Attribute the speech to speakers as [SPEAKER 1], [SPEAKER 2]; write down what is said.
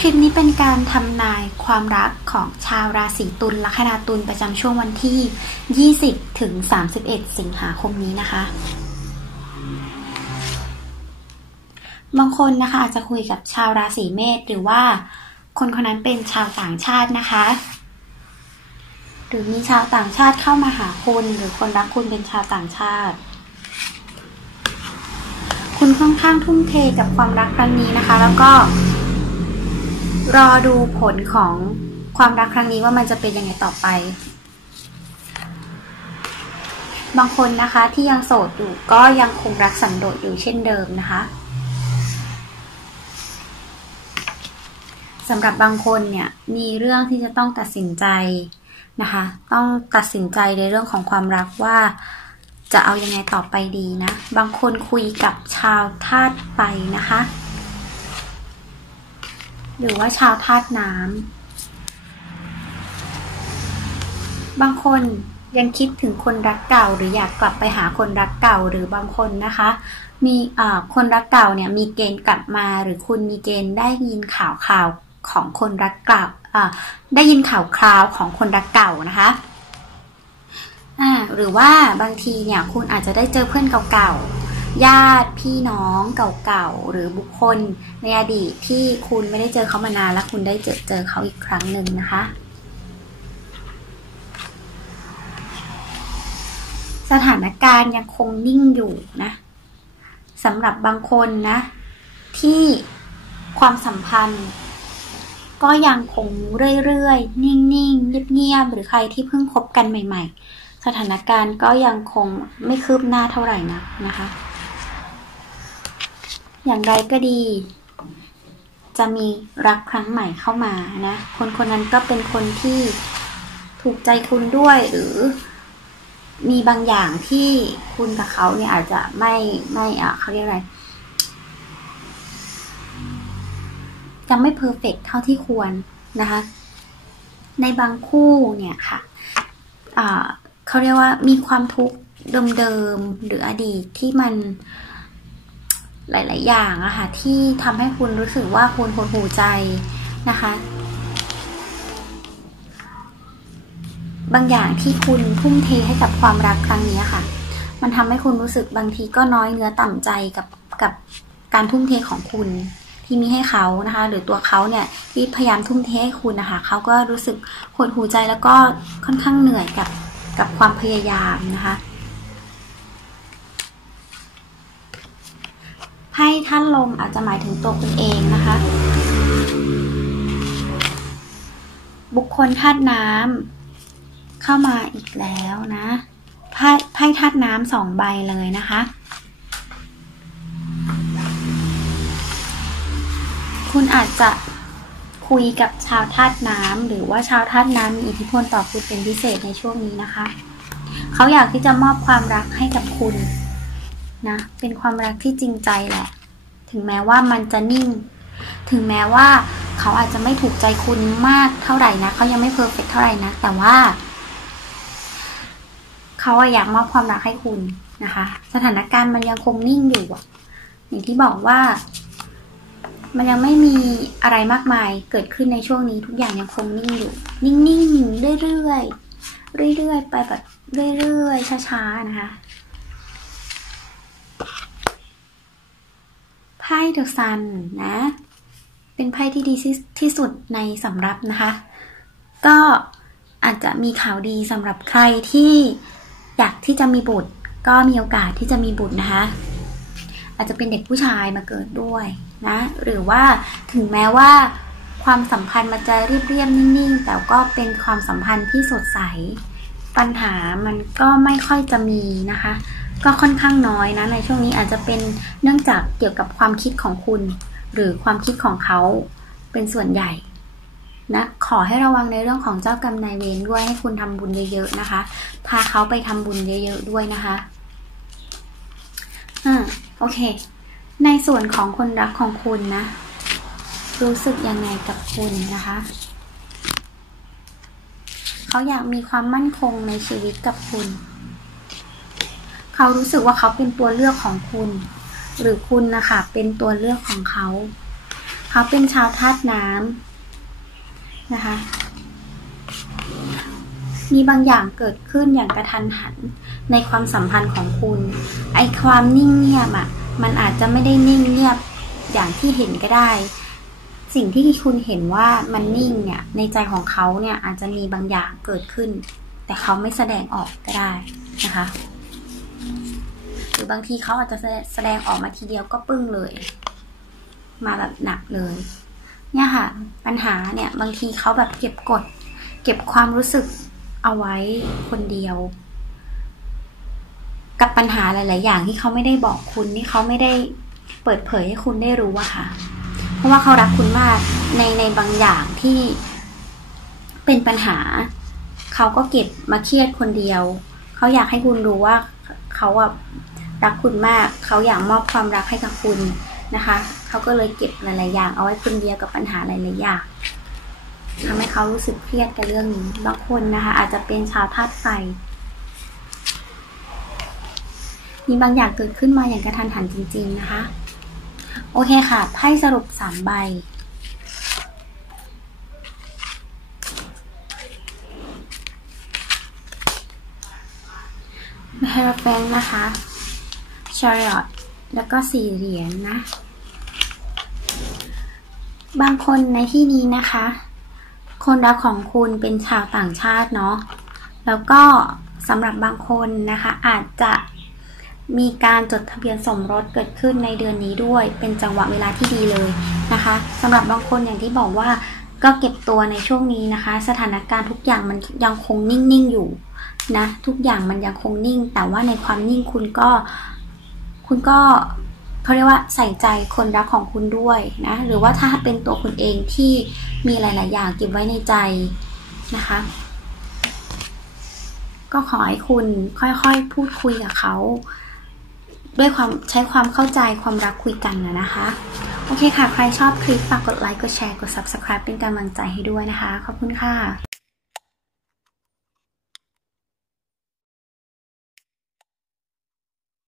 [SPEAKER 1] คลิปนี้เป็นการทำนายความรักของชาวราศีตุลลัคนาตุลประจำช่วงวันที่ 20 ถึง 31 สิงหาคมนี้นะคะ บางคนนะคะอาจจะคุยกับชาวราศีเมษหรือว่าคนคนนั้นเป็นชาวต่างชาตินะคะ หรือมีชาวต่างชาติเข้ามาหาคุณหรือคนรักคุณเป็นชาวต่างชาติคุณค่อนข้างทุ่มเทกับความรักครั้งนี้นะคะ แล้วก็ รอดูผลของความรักครั้งนี้ว่ามันจะเป็นยังไงต่อไป บางคนนะคะที่ยังโสดอยู่ก็ยังคงรักสันโดษอยู่เช่นเดิมนะคะสำหรับบางคนเนี่ยมีเรื่องที่จะต้องตัดสินใจนะคะ ต้องตัดสินใจในเรื่องของความรักว่าจะเอายังไงต่อไปดีนะ บางคนคุยกับชาวธาตุไปนะคะ หรือว่าชาวธาตุน้ำบางคนยังคิดถึงคนรักเก่า หรืออยากกลับไปหาคนรักเก่าหรือบางคนนะคะ มีคนรักเก่าเนี่ยมีเกณฑ์กลับมาหรือคุณมีเกณฑ์ได้ยินข่าวข่าวของคนรักเก่าได้ยินข่าวคราวของคนรักเก่านะคะหรือว่าบางทีเนี่ยคุณอาจจะได้เจอเพื่อนเก่าๆ ญาติพี่น้องเก่าๆ หรือบุคคลในอดีตที่คุณไม่ได้เจอเขามานานแล้วคุณได้เจอเจอเขาอีกครั้งหนึ่งนะคะ สถานการณ์ยังคงนิ่งอยู่นะสำหรับบางคนนะ ที่ความสัมพันธ์ ก็ยังคงเรื่อยๆ นิ่งๆ เงียบๆ หรือใครที่เพิ่งคบกันใหม่ ๆ สถานการณ์ก็ยังคงไม่คืบหน้าเท่าไหร่นะนะคะ อย่างไรก็ดี จะมีรักครั้งใหม่เข้ามานะ คนคนนั้นก็เป็นคนที่ถูกใจคุณด้วยหรือมีบางอย่างที่คุณกับเขาเนี่ยอาจจะไม่ไม่อะเขาเรียกอะไรยังไม่เพอร์เฟกเท่าที่ควรนะคะ ในบางคู่เนี่ยค่ะเขาเรียกว่ามีความทุกข์เดิมๆหรืออดีตที่มัน หลาย ๆ อย่างอะค่ะที่ทำให้คุณรู้สึกว่าคุณหดหูใจนะคะ บางอย่างที่คุณทุ่มเทให้กับความรักครั้งนี้ค่ะ มันทำให้คุณรู้สึกบางทีก็น้อยเนื้อต่ำใจกับกับการทุ่มเทของคุณที่มีให้เขานะคะ หรือตัวเขาเนี่ยที่พยายามทุ่มเทให้คุณนะคะเขาก็รู้สึกหดหูใจแล้วก็ค่อนข้างเหนื่อยกับกับความพยายามนะคะ ไพ่ท่านลมอาจจะหมายถึงตัวคุณเองนะคะ บุคคลธาตุน้ำเข้ามาอีกแล้วนะไพ่ไพ่ธาตุน้ำสองใบเลยนะคะ คุณอาจจะคุยกับชาวธาตุน้ำหรือว่าชาวธาตุน้ำมีอิทธิพลต่อคุณเป็นพิเศษในช่วงนี้นะคะ เขาอยากที่จะมอบความรักให้กับคุณ นะ เป็นความรักที่จริงใจแหละ ถึงแม้ว่ามันจะนิ่ง ถึงแม้ว่าเขาอาจจะไม่ถูกใจคุณมากเท่าไหร่นะ เขายังไม่เพอร์เฟกเท่าไหร่นะ แต่ว่า เขาอยากมอบความรักให้คุณนะคะ สถานการณ์มันยังคงนิ่งอยู่อย่างที่บอกว่า มันยังไม่มีอะไรมากมายเกิดขึ้นในช่วงนี้ทุกอย่างยังคงนิ่งอยู่ นิ่งๆเรื่อยๆเรื่อยๆไปแบบเรื่อยๆช้าๆนะคะ ไพ่เดอะซันนะ เป็นไพ่ที่ดีที่สุดในสำรับนะคะ ก็อาจจะมีข่าวดีสำหรับใครที่อยากที่จะมีบุตร ก็มีโอกาสที่จะมีบุตรนะคะอาจจะเป็นเด็กผู้ชายมาเกิดด้วยนะ หรือว่าถึงแม้ว่าความสัมพันธ์มันจะเรียบๆนิ่งๆ แต่ก็เป็นความสัมพันธ์ที่สดใส ปัญหามันก็ไม่ค่อยจะมีนะคะ ก็ค่อนข้างน้อยนะในช่วงนี้อาจจะเป็นเนื่องจากเกี่ยวกับความคิดของคุณ หรือความคิดของเขาเป็นส่วนใหญ่นะขอให้ระวังในเรื่องของเจ้ากรรมนายเวรด้วยให้คุณทำบุญเยอะๆนะคะ พาเขาไปทำบุญเยอะๆด้วยนะคะอ่าโอเค ในส่วนของคนรักของคุณนะ รู้สึกยังไงกับคุณนะคะเขาอยากมีความมั่นคงในชีวิตกับคุณ เขารู้สึกว่าเขาเป็นตัวเลือกของคุณ หรือคุณนะคะเป็นตัวเลือกของเขา เขาเป็นชาวธาตุน้ำนะคะ มีบางอย่างเกิดขึ้นอย่างกระทันหันในความสัมพันธ์ของคุณ ไอความนิ่งเงียบอะ่ะ มันอาจจะไม่ได้นิ่งเงียบอย่างที่เห็นก็ได้ สิ่งที่คุณเห็นว่ามันนิ่งเนี่ย ในใจของเขาเนี่ยอาจจะมีบางอย่างเกิดขึ้น แต่เขาไม่แสดงออกก็ได้นะคะ หรือบางทีเขาอาจจะแสดงออกมาทีเดียวก็ปึ้งเลย มาแบบหนักเลย เนี่ยค่ะ ปัญหาเนี่ยบางทีเขาแบบเก็บกด เก็บความรู้สึกเอาไว้คนเดียว กับปัญหาหลาย ๆ อย่างที่เขาไม่ได้บอกคุณที่เขาไม่ได้เปิดเผยให้คุณได้รู้อะค่ะ เพราะว่าเขารักคุณมากในในบางอย่างที่เป็นปัญหา เขาก็เก็บมาเครียดคนเดียว เขาอยากให้คุณรู้ว่า เขาอะรักคุณมาก เขาอยากมอบความรักให้กับคุณนะคะ เขาก็เลยเก็บหลาย ๆ อย่าง เอาไว้คนเดียวกับปัญหาหลาย ๆ อย่างทำให้เขารู้สึกเครียดกับเรื่องนี้ บางคนนะคะ อาจจะเป็นชาวธาตุไฟ มีบางอย่างเกิดขึ้นมาอย่างกระทันหันจริง ๆ นะคะ โอเคค่ะ ไพ่สรุปสามใบ เฮราแฟงนะคะชาริอตแล้วก็สี่เหรียญนนะ บางคนในที่นี้นะคะ คนรักของคุณเป็นชาวต่างชาติเนาะ แล้วก็สำหรับบางคนนะคะ อาจจะมีการจดทะเบียนสมรสเกิดขึ้นในเดือนนี้ด้วย เป็นจังหวะเวลาที่ดีเลยนะคะสำหรับบางคนอย่างที่บอกว่าก็เก็บตัวในช่วงนี้นะคะ สถานการณ์ทุกอย่างมันยังคงนิ่งๆอยู่ นะทุกอย่างมันยังคงนิ่ง แต่ว่าในความนิ่งคุณก็ คุณก็เขาเรียกว่าใส่ใจคนรักของคุณด้วยนะ หรือว่าถ้าเป็นตัวคุณเองที่มีหลาย ๆ อย่างเก็บไว้ในใจนะคะ ก็ขอให้คุณค่อยๆพูดคุยกับเขาด้วยความใช้ความเข้าใจความรักคุยกันนะนะคะ โอเคค่ะ ใครชอบคลิปฝากกดไลค์กดแชร์กด subscribe เป็นกำลังใจให้ด้วยนะคะ ขอบคุณค่ะ